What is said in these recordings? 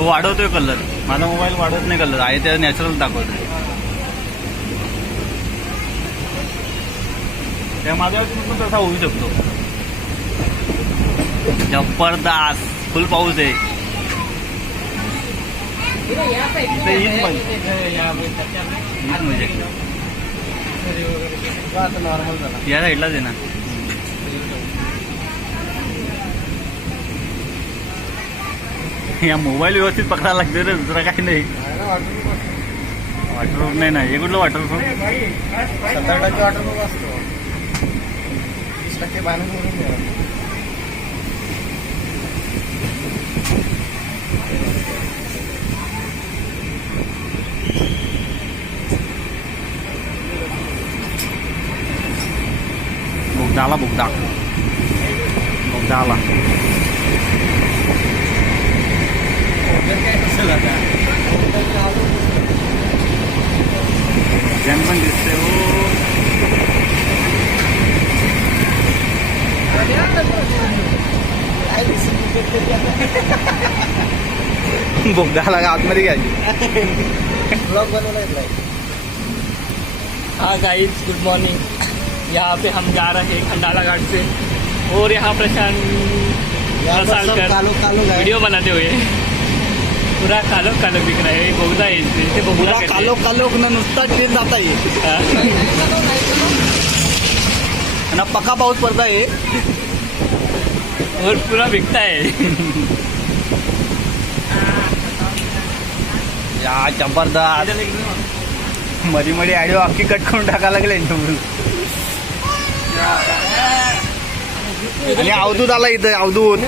तो वाढवतोय कलर. माझा मोबाईल वाढवत नाही कलर, आहे त्या नॅचरल दाखवतोय. त्या माझ्या पण तसा होऊ शकतो. जबरदस्त फुल पाऊस आहे. या साईडलाच आहे ना. या मोबाईल व्यवस्थित पकडायला लागते रे, दुसरा काही नाही. वॉटरप्रूफ नाही ना हे कुठलं वॉटरप्रूफ. 70% वॉटरप्रूफ असतो. 20% पाणी भरून द्या. बोगदा आला, बोगदा आला. जन पण दिसते हो. बोगदा आला का आतमध्ये घ्यायची. ब्लॉग बनवला. हाँ गाइस, गुड मॉर्निंग. यहाँ पे हम जा रहे हैं खंडाला घाट से, और यहाँ प्रशांत वीडियो बनाते हुए पूरा कालो कालो दिख रहा है. बोगदा है इसे बोगदा कालो कालो नुसता ट्रेन जाता है ना. पक्का पाऊस पडता है और पूरा बिकता है. या जबरदस्त. मधी मध्ये आडिओ अख्खी कट करून टाकायला लागले. आणि अवधूत आला इथं. अवधूत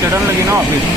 चढ़न लगी ना ऑफिस.